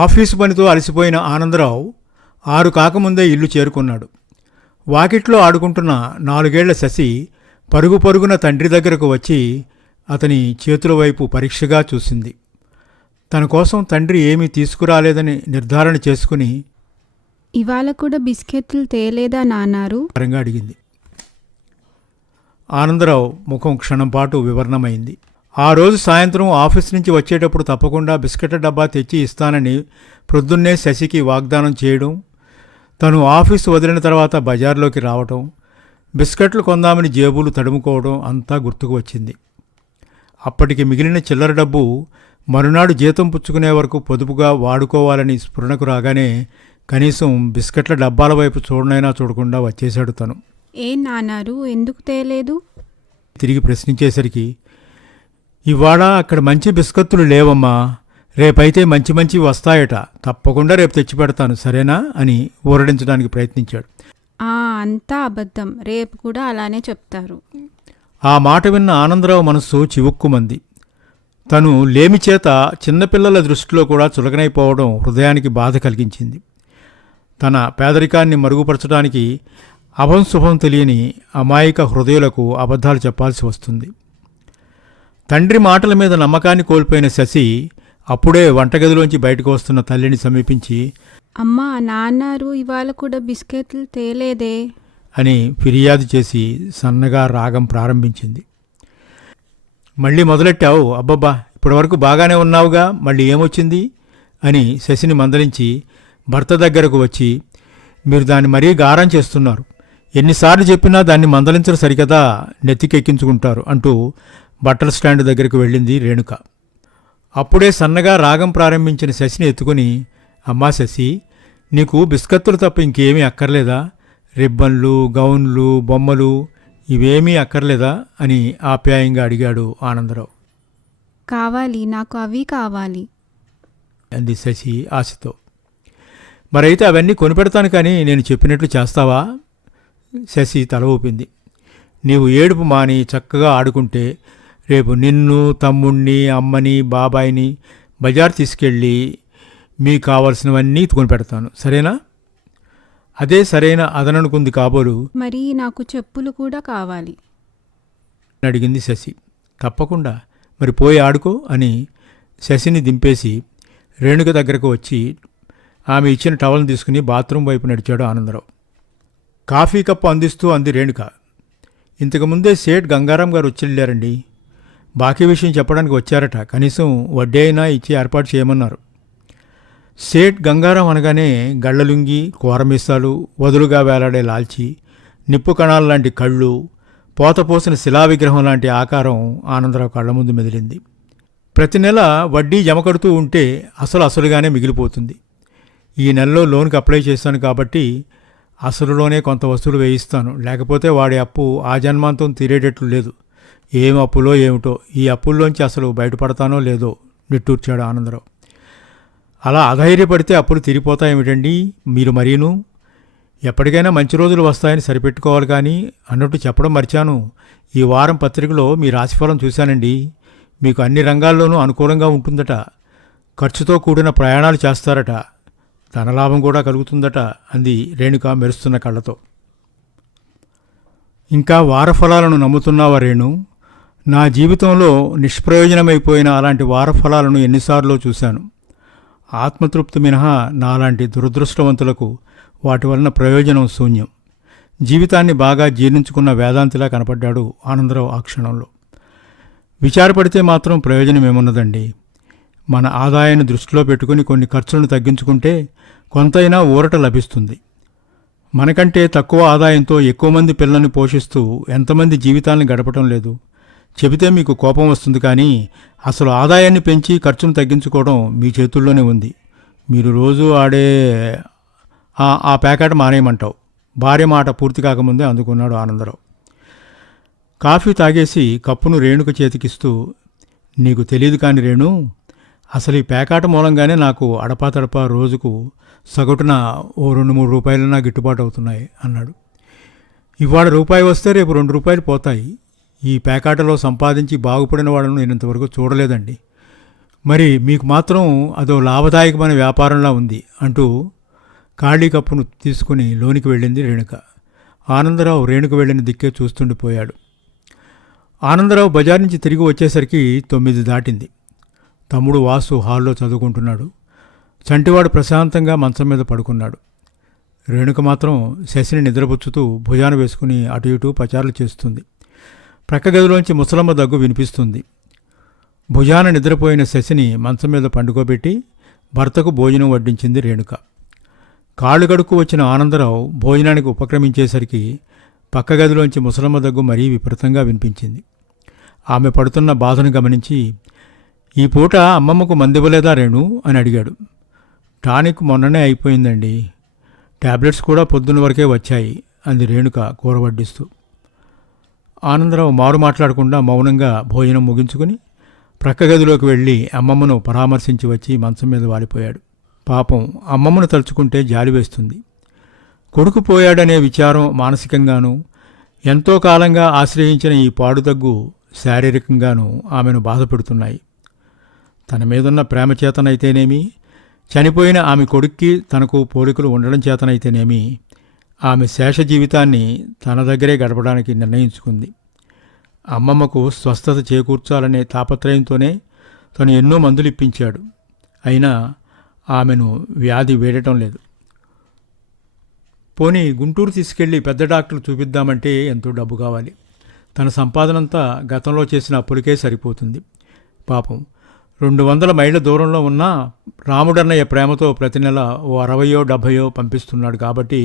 Office పనితో అలసిపోయిన ఆనందరావు 6 కాకముందే ఇల్లు చేరుకున్నాడు. వాకిట్లో ఆడుకుంటున్న 4 ఏళ్ల శశి పరుగు పరుగున తండ్రి దగ్గరకు వచ్చి అతని చేతుల వైపు పరీక్షగా చూసింది. తన కోసం తండ్రి ఏమీ తీసుకురాలేదని నిర్ధారణ చేసుకుని ఇవాళ కూడా బిస్కెట్లు తేలేదా నాన్నారు పరంగా అడిగింది. ఆనందరావు ముఖం క్షణం పాటు వివరణమైంది. ఆ రోజు సాయంత్రం ఆఫీస్ నుంచి వచ్చేటప్పుడు తప్పకుండా బిస్కెట్ల డబ్బా తెచ్చి ఇస్తానని ప్రొద్దున్నే శశికి వాగ్దానం చేయడం, తను ఆఫీసు వదిలిన తర్వాత బజార్లోకి రావటం, బిస్కెట్లు కొందామని జేబులు తడుముకోవడం అంతా గుర్తుకు వచ్చింది. అప్పటికి మిగిలిన చిల్లర డబ్బు మరునాడు జీతం పుచ్చుకునే వరకు పొదుపుగా వాడుకోవాలని స్ఫురణకు రాగానే కనీసం బిస్కెట్ల డబ్బాల వైపు చూడనైనా చూడకుండా వచ్చేశాడు తను. ఏం నాన్నారు, ఎందుకు తేలేదు? తిరిగి ప్రశ్నించేసరికి, ఇవాళ అక్కడ మంచి బిస్కత్తులు లేవమ్మా, రేపైతే మంచి మంచి వస్తాయట, తప్పకుండా రేపు తెచ్చిపెడతాను సరేనా అని ఊరడించడానికి ప్రయత్నించాడు. అంతా అబద్ధం, రేపు కూడా అలానే చెప్తారు. ఆ మాట విన్న ఆనందరావు మనస్సు చివుక్కుమంది. తను లేమి చేత చిన్నపిల్లల దృష్టిలో కూడా చులకనైపోవడం హృదయానికి బాధ కలిగించింది. తన పేదరికాన్ని మరుగుపరచడానికి అభం శుభం తెలియని అమాయక హృదయులకు అబద్ధాలు చెప్పాల్సి వస్తుంది. తండ్రి మాటల మీద నమ్మకాన్ని కోల్పోయిన శశి అప్పుడే వంటగదిలోంచి బయటకు వస్తున్న తల్లిని సమీపించి, అమ్మా, నాన్నారు ఇవాళ కూడా బిస్కెట్లు తేలేదే అని ఫిర్యాదు చేసి సన్నగా రాగం ప్రారంభించింది. మళ్ళీ మొదలెట్టావు, అబ్బబ్బా ఇప్పటివరకు బాగానే ఉన్నావుగా, మళ్ళీ ఏమొచ్చింది అని శశిని మందలించి భర్త దగ్గరకు వచ్చి, మీరు దాన్ని మరీ గారం చేస్తున్నారు, ఎన్నిసార్లు చెప్పినా దాన్ని మందలించడం సరికదా, నెత్తికెక్కించుకుంటారు అంటూ బట్టల స్టాండ్ దగ్గరకు వెళ్ళింది రేణుక. అప్పుడే సన్నగా రాగం ప్రారంభించిన శశిని ఎత్తుకుని, అమ్మా శశి, నీకు బిస్కత్తులు తప్ప ఇంకేమీ అక్కర్లేదా? రిబ్బన్లు, గౌన్లు, బొమ్మలు ఇవేమీ అక్కర్లేదా అని ఆప్యాయంగా అడిగాడు ఆనందరావు. కావాలి, నాకు అవి కావాలి అంది శశి ఆశతో. మరైతే అవన్నీ కొనిపెడతాను, కానీ నేను చెప్పినట్లు చేస్తావా? శశి తల ఊపింది. నీవు ఏడుపు మాని చక్కగా ఆడుకుంటే రేపు నిన్ను, తమ్ముణ్ణి, అమ్మని, బాబాయిని బజార్ తీసుకెళ్ళి మీకు కావలసినవన్నీ కొనిపెడతాను సరేనా? అదే సరైన అదననుకుంది కాబోలు. మరి నాకు చెప్పులు కూడా కావాలి అడిగింది శశి. తప్పకుండా, మరి పోయి ఆడుకో అని శశిని దింపేసి రేణుక దగ్గరకు వచ్చి ఆమె ఇచ్చిన టవల్ని తీసుకుని బాత్రూం వైపు నడిచాడు ఆనందరావు. కాఫీ కప్పు అందిస్తూ అంది రేణుక, ఇంతకుముందే సేట్ గంగారాం గారు వచ్చి బాకీ విషయం చెప్పడానికి వచ్చారట, కనీసం వడ్డీ అయినా ఇచ్చి ఏర్పాటు చేయమన్నారు. సేట్ గంగారాం అనగానే గళ్లలుంగి, కూరమీసాలు, వదులుగా వేలాడే లాల్చి, నిప్పు కణాల లాంటి కళ్ళు, పోతపోసిన శిలా విగ్రహం లాంటి ఆకారం ఆనందరావు కళ్ల ముందు మెదిలింది. ప్రతి నెల వడ్డీ జమ కడుతూ ఉంటే అసలుగానే మిగిలిపోతుంది. ఈ నెలలో లోన్కి అప్లై చేశాను కాబట్టి అసలులోనే కొంత వసూలు వేయిస్తాను, లేకపోతే వాడి అప్పు ఆ జన్మాంతం తీరేటట్లు లేదు. ఏం అప్పులో ఏమిటో, ఈ అప్పుల్లోంచి అసలు బయటపడతానో లేదో నిట్టూర్చాడు ఆనందరావు. అలా అధైర్యపడితే అప్పులు తీరిపోతాయేమిటండి మీరు మరీను? ఎప్పటికైనా మంచి రోజులు వస్తాయని సరిపెట్టుకోవాలి. కానీ అన్నట్టు చెప్పడం మర్చాను, ఈ వారం పత్రికలో మీ రాశిఫలం చూశానండి. మీకు అన్ని రంగాల్లోనూ అనుకూలంగా ఉంటుందట, ఖర్చుతో కూడిన ప్రయాణాలు చేస్తారట, ధనలాభం కూడా కలుగుతుందట అంది రేణుక మెరుస్తున్న కళ్ళతో. ఇంకా వారఫలాలను నమ్ముతున్నావా రేణు? నా జీవితంలో నిష్ప్రయోజనమైపోయిన అలాంటి వారఫలాలను ఎన్నిసార్లు చూశాను. ఆత్మతృప్తి మినహా నాలాంటి దురదృష్టవంతులకు వాటి వలన ప్రయోజనం శూన్యం. జీవితాన్ని బాగా జీర్ణించుకున్న వేదాంతిలా కనపడ్డాడు ఆనందరావు ఆ క్షణంలో. విచారపడితే మాత్రం ప్రయోజనం ఏమున్నదండి? మన ఆదాయాన్ని దృష్టిలో పెట్టుకుని కొన్ని ఖర్చులను తగ్గించుకుంటే కొంతైనా ఊరట లభిస్తుంది. మనకంటే తక్కువ ఆదాయంతో ఎక్కువ మంది పిల్లల్ని పోషిస్తూ ఎంతమంది జీవితాలను గడపటం లేదు? చెబితే మీకు కోపం వస్తుంది, కానీ అసలు ఆదాయాన్ని పెంచి ఖర్చును తగ్గించుకోవడం మీ చేతుల్లోనే ఉంది. మీరు రోజు ఆడే ఆ ప్యాకెట్ మానేయమంటావు. భార్య మాట పూర్తి కాకముందే అందుకున్నాడు ఆనందరావు. కాఫీ తాగేసి కప్పును రేణుక చేతికిస్తూ, నీకు తెలియదు కానీ రేణు, అసలు ఈ పేకాట మూలంగానే నాకు అడపాతడపా రోజుకు సగటున ఓ 2-3 రూపాయలన్నా గిట్టుబాటు అవుతున్నాయి అన్నాడు. ఇవాళ రూపాయి వస్తే రేపు 2 రూపాయలు పోతాయి. ఈ పేకాటలో సంపాదించి బాగుపడిన వాళ్ళను నేను ఇంతవరకు చూడలేదండి. మరి మీకు మాత్రం అదో లాభదాయకమైన వ్యాపారంలా ఉంది అంటూ ఖాళీ కప్పును తీసుకుని లోనికి వెళ్ళింది రేణుక. ఆనందరావు రేణుక వెళ్ళిన దిక్కే చూస్తుండిపోయాడు. ఆనందరావు బజార్ నుంచి తిరిగి వచ్చేసరికి 9 దాటింది. తమ్ముడు వాసు హాల్లో చదువుకుంటున్నాడు. చంటివాడు ప్రశాంతంగా మంచం మీద పడుకున్నాడు. రేణుక మాత్రం శశిని నిద్రపుచ్చుతూ భుజాన వేసుకుని అటు ఇటు పచారులు చేస్తుంది. ప్రక్క గదిలోంచి ముసలమ్మ దగ్గు వినిపిస్తుంది. భుజాన నిద్రపోయిన శశిని మంచం మీద పండుకోబెట్టి భర్తకు భోజనం వడ్డించింది రేణుక. కాళ్ళు కడుక్కు వచ్చిన ఆనందరావు భోజనానికి ఉపక్రమించేసరికి పక్క గదిలోంచి ముసలమ్మ దగ్గు మరీ విపరీతంగా వినిపించింది. ఆమె పడుతున్న బాధను గమనించి, ఈ పూట అమ్మమ్మకు మందివ్వలేదా రేణు అని అడిగాడు. టానిక్ మొన్ననే అయిపోయిందండి, టాబ్లెట్స్ కూడా పొద్దున్న వరకే వచ్చాయి అంది రేణుక కూర వడ్డిస్తూ. ఆనందరావు మారు మాట్లాడకుండా మౌనంగా భోజనం ముగించుకుని ప్రక్క గదిలోకి వెళ్ళి అమ్మమ్మను పరామర్శించి వచ్చి మంచం మీద వాలిపోయాడు. పాపం అమ్మమ్మను తలుచుకుంటే జాలి వేస్తుంది. కొడుకు పోయాడనే విచారం మానసికంగానూ, ఎంతో కాలంగా ఆశ్రయించిన ఈ పాడుదగ్గు శారీరకంగానూ ఆమెను బాధపెడుతున్నాయి. తన మీదున్న ప్రేమ చేతనైతేనేమి, చనిపోయిన ఆమె కొడుక్కి తనకు పోలికలు ఉండడం చేతనైతేనేమి, ఆమె శేష జీవితాన్ని తన దగ్గరే గడపడానికి నిర్ణయించుకుంది. అమ్మమ్మకు స్వస్థత చేకూర్చాలనే తాపత్రయంతోనే తను ఎన్నో మందులు ఇప్పించాడు. అయినా ఆమెను వ్యాధి వేడటం లేదు. పోనీ గుంటూరు తీసుకెళ్లి పెద్ద డాక్టర్ చూపిద్దామంటే ఎంతో డబ్బు కావాలి. తన సంపాదనంతా గతంలో చేసిన అప్పులకే సరిపోతుంది. పాపం 200 మైళ్ళ దూరంలో ఉన్న రాముడన్నయ్య ప్రేమతో ప్రతి నెల ఓ 60-70 పంపిస్తున్నాడు కాబట్టి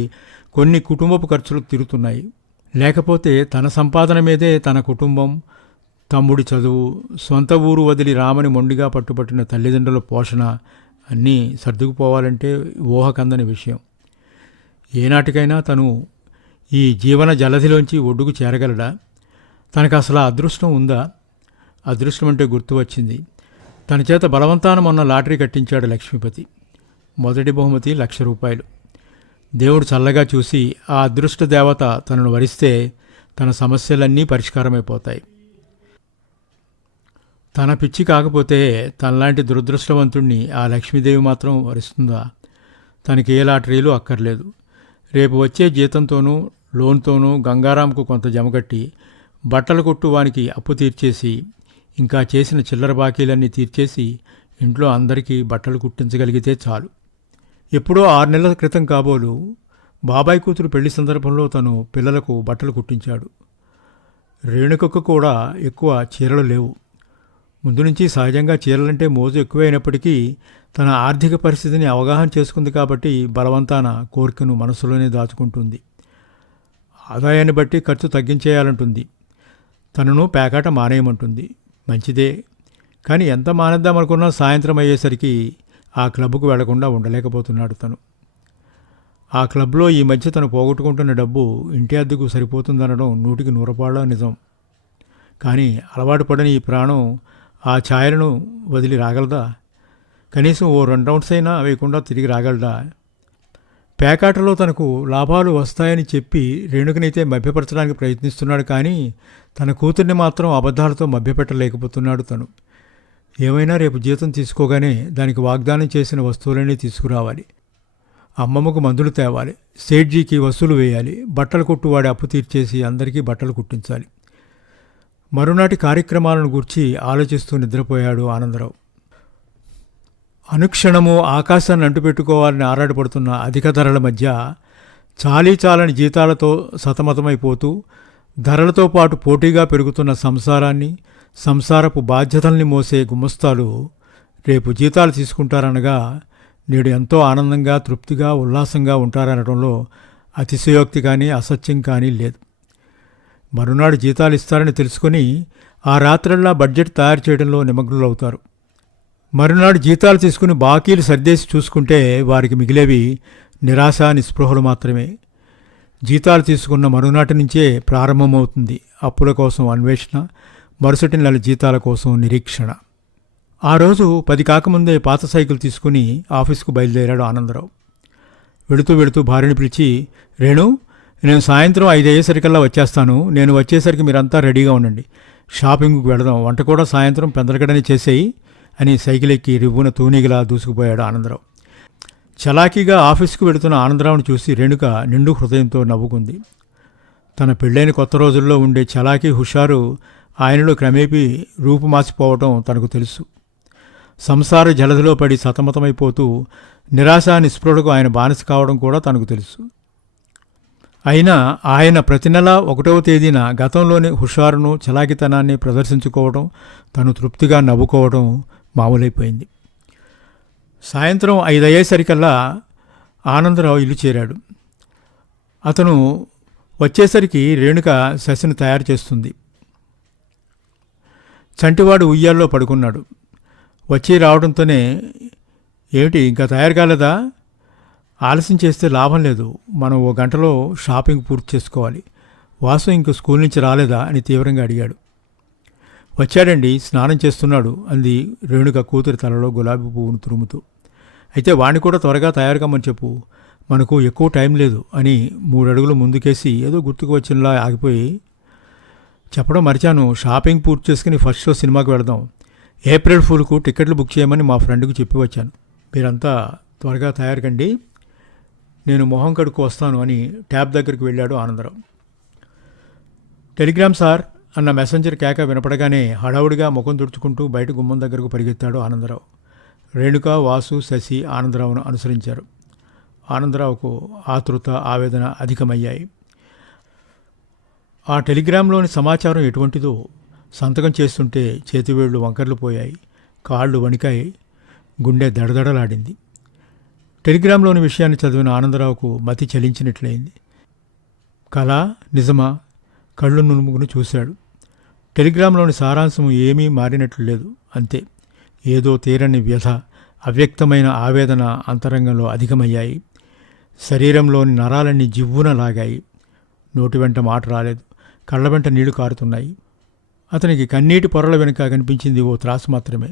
కొన్ని కుటుంబపు ఖర్చులు తిరుగుతున్నాయి. లేకపోతే తన సంపాదన మీదే తన కుటుంబం, తమ్ముడి చదువు, సొంత ఊరు వదిలి రామని మొండిగా పట్టుబట్టిన తల్లిదండ్రుల పోషణ అన్నీ సర్దుకుపోవాలంటే ఊహకందని విషయం. ఏనాటికైనా తను ఈ జీవన జలధిలోంచి ఒడ్డుకు చేరగలడా? తనకు అసలు అదృష్టం ఉందా? అదృష్టం అంటే గుర్తు వచ్చింది. తన చేత బలవంతాన మొన్న లాటరీ కట్టించాడు లక్ష్మీపతి. మొదటి బహుమతి ₹1,00,000. దేవుడు చల్లగా చూసి ఆ అదృష్ట దేవత తనను వరిస్తే తన సమస్యలన్నీ పరిష్కారమైపోతాయి. తన పిచ్చి కాకపోతే తనలాంటి దురదృష్టవంతుణ్ణి ఆ లక్ష్మీదేవి మాత్రం వరిస్తుందా? తనకి ఏ లాటరీలు అక్కర్లేదు. రేపు వచ్చే జీతంతోనూ లోన్తోనూ గంగారాంకు కొంత జమకట్టి బట్టల కొట్టు వానికి అప్పు తీర్చేసి, ఇంకా చేసిన చిల్లర బాకీలన్నీ తీర్చేసి ఇంట్లో అందరికీ బట్టలు కుట్టించగలిగితే చాలు. ఎప్పుడో 6 నెలల క్రితం కాబోలు బాబాయ్ కూతురు పెళ్లి సందర్భంలో తను పిల్లలకు బట్టలు కుట్టించాడు. రేణుకకు కూడా ఎక్కువ చీరలు లేవు. ముందు నుంచి సహజంగా చీరలంటే మోజు ఎక్కువైనప్పటికీ తన ఆర్థిక పరిస్థితిని అవగాహన చేసుకుంది కాబట్టి బలవంతాన కోరికను మనసులోనే దాచుకుంటుంది. ఆదాయాన్ని బట్టి ఖర్చు తగ్గించేయాలంటుంది. తనను పేకాట మానేయమంటుంది. మంచిదే, కానీ ఎంత మానేద్దామనుకున్నా సాయంత్రం అయ్యేసరికి ఆ క్లబ్కు వెళ్లకుండా ఉండలేకపోతున్నాడు తను. ఆ క్లబ్లో ఈ మధ్య తను పోగొట్టుకుంటున్న డబ్బు ఇంటి అద్దెకు సరిపోతుందనడం 100% నిజం. కానీ అలవాటు పడని ఈ ప్రాణం ఆ ఛాయలను వదిలి రాగలదా? కనీసం ఓ 2 రౌండ్స్ అయినా వేయకుండా తిరిగి రాగలదా? పేకాటలో తనకు లాభాలు వస్తాయని చెప్పి రేణుకనైతే మభ్యపరచడానికి ప్రయత్నిస్తున్నాడు, కానీ తన కూతుర్ని మాత్రం అబద్ధాలతో మభ్యపెట్టలేకపోతున్నాడు తను. ఏమైనా రేపు జీతం తీసుకోగానే దానికి వాగ్దానం చేసిన వస్తువులన్నీ తీసుకురావాలి. అమ్మమ్మకు మందులు తేవాలి, సేట్జీకి వసూలు వేయాలి, బట్టలు కొట్టువాడి అప్పు తీర్చేసి అందరికీ బట్టలు కుట్టించాలి. మరునాటి కార్యక్రమాలను గూర్చి ఆలోచిస్తూ నిద్రపోయాడు ఆనందరావు. అనుక్షణము ఆకాశాన్ని అంటుపెట్టుకోవాలని ఆరాటపడుతున్న అధిక ధరల మధ్య చాలీచాలని జీతాలతో సతమతమైపోతూ ధరలతో పాటు పోటీగా పెరుగుతున్న సంసారాన్ని, సంసారపు బాధ్యతల్ని మోసే గుమస్తాలు రేపు జీతాలు తీసుకుంటారనగా నేడు ఎంతో ఆనందంగా, తృప్తిగా, ఉల్లాసంగా ఉంటారనడంలో అతిశయోక్తి కానీ అసత్యం కానీ లేదు. మరునాడు జీతాలు ఇస్తారని తెలుసుకొని ఆ రాత్రల్లా బడ్జెట్ తయారు చేయడంలో నిమగ్నులవుతారు. మరునాడు జీతాలు తీసుకుని బాకీలు సర్దేసి చూసుకుంటే వారికి మిగిలేవి నిరాశ, నిస్పృహలు మాత్రమే. జీతాలు తీసుకున్న మరునాటి నుంచే ప్రారంభమవుతుంది అప్పుల కోసం అన్వేషణ, మరుసటి నెల జీతాల కోసం నిరీక్షణ. ఆ రోజు 10 కాకముందే పాత సైకిల్ తీసుకుని ఆఫీస్కు బయలుదేరాడు ఆనందరావు. వెళుతూ వెళుతూ భార్యని పిలిచి, రేణు, నేను సాయంత్రం 5 అయ్యేసరికల్లా వచ్చేస్తాను. నేను వచ్చేసరికి మీరంతా రెడీగా ఉండండి. షాపింగ్కు వెళదాం. వంట కూడా సాయంత్రం పెందలగడని చేసేయి అని సైకిల్ ఎక్కి రివ్వున తూనిగిలా దూసుకుపోయాడు ఆనందరావు. చలాకీగా ఆఫీసుకు వెళుతున్న ఆనందరావును చూసి రేణుక నిండు హృదయంతో నవ్వుకుంది. తన పెళ్ళైన కొత్త రోజుల్లో ఉండే చలాకీ హుషారు ఆయనలో క్రమేపీ రూపుమాసిపోవటం తనకు తెలుసు. సంసార జలధిలో పడి సతమతమైపోతూ నిరాశ నిస్పృహకు ఆయన బానిస కావడం కూడా తనకు తెలుసు. అయినా ఆయన ప్రతి నెల 1వ తేదీన గతంలోని హుషారును చలాకితనాన్ని ప్రదర్శించుకోవడం, తను తృప్తిగా నవ్వుకోవడం మామూలైపోయింది. సాయంత్రం 5 అయ్యేసరికల్లా ఆనందరావు ఇల్లు చేరాడు. అతను వచ్చేసరికి రేణుక శశిని తయారు చేస్తుంది. చంటివాడు ఉయ్యాల్లో పడుకున్నాడు. వచ్చి రావడంతోనే, ఏమిటి ఇంకా తయారు కాలేదా? ఆలస్యం చేస్తే లాభం లేదు, మనం 1 గంటలో షాపింగ్ పూర్తి చేసుకోవాలి. వాసు ఇంక స్కూల్ నుంచి రాలేదా అని తీవ్రంగా అడిగాడు. వచ్చాడండి, స్నానం చేస్తున్నాడు అంది రేణుక కూతురి తలలో గులాబీ పువ్వును తురుముతూ. అయితే వాణ్ణి కూడా త్వరగా తయారు కమ్మని చెప్పు, మనకు ఎక్కువ టైం లేదు అని 3 అడుగులు ముందుకేసి ఏదో గుర్తుకు వచ్చినలా ఆగిపోయి, చెప్పడం మరిచాను, షాపింగ్ పూర్తి చేసుకుని ఫస్ట్ షో సినిమాకి వెళదాం. ఏప్రిల్ ఫూల్కు టికెట్లు బుక్ చేయమని మా ఫ్రెండ్కి చెప్పి వచ్చాను. మీరంతా త్వరగా తయారు కండి, నేను మొహం కడుక్కు వస్తాను అని ట్యాబ్ దగ్గరికి వెళ్ళాడు ఆనందరావు. టెలిగ్రామ్ సార్ అన్న మెసెంజర్ కేక వినపడగానే హడావుడిగా ముఖం తుడుచుకుంటూ బయట గుమ్మం దగ్గరకు పరిగెత్తాడు ఆనందరావు. రేణుక, వాసు, శశి ఆనందరావును అనుసరించారు. ఆనందరావుకు ఆతృత, ఆవేదన అధికమయ్యాయి. ఆ టెలిగ్రామ్లోని సమాచారం ఎటువంటిదో సంతకం చేస్తుంటే చేతివేళ్లు వంకర్లు పోయాయి, కాళ్ళు వణికాయి, గుండె దడదడలాడింది. టెలిగ్రామ్లోని విషయాన్ని చదివిన ఆనందరావుకు మతి చలించినట్లయింది. కళ నిజమా? కళ్ళు నునుముకుని చూశాడు. టెలిగ్రామ్లోని సారాంశం ఏమీ మారినట్లు లేదు. అంతే, ఏదో తీరని వ్యధ, అవ్యక్తమైన ఆవేదన అంతరంగంలో అధికమయ్యాయి. శరీరంలోని నరాలన్నీ జివ్వున లాగాయి. నోటి వెంట మాట రాలేదు, కళ్ళ వెంట నీళ్లు కారుతున్నాయి. అతనికి కన్నీటి పొరల వెనుక కనిపించింది ఓ త్రాసు మాత్రమే.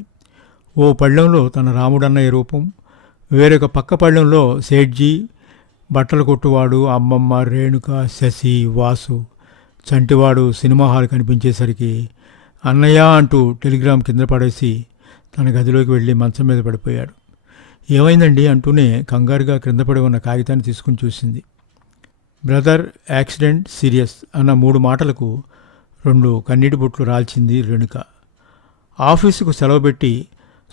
ఓ పళ్ళెంలో తన రాముడన్నయ్య రూపం, వేరొక పక్క పళ్ళెంలో సేట్జీ, బట్టల కొట్టువాడు, అమ్మమ్మ, రేణుక, శశి, వాసు. చంటివాడు సినిమా హాల్ కనిపించేసరికి అన్నయ్య అంటూ టెలిగ్రామ్ కింద పడేసి తన గదిలోకి వెళ్ళి మంచం మీద పడిపోయాడు. ఏమైందండి అంటూనే కంగారుగా క్రింద పడి ఉన్న కాగితాన్ని తీసుకుని చూసింది. బ్రదర్ యాక్సిడెంట్ సీరియస్ అన్న 3 మాటలకు 2 కన్నీటి బొట్లు రాల్చింది రేణుక. ఆఫీసుకు సెలవు పెట్టి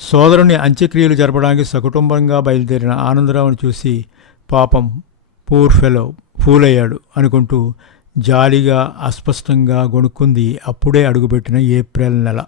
సోదరుని అంత్యక్రియలు జరపడానికి సకుటుంబంగా బయలుదేరిన ఆనందరావుని చూసి పాపం పూర్ ఫెలో ఫూల్ అయ్యాడు అనుకుంటూ జాలిగా అస్పష్టంగా గొణుక్కుంది అప్పుడే అడుగుపెట్టిన ఏప్రిల్ నెల.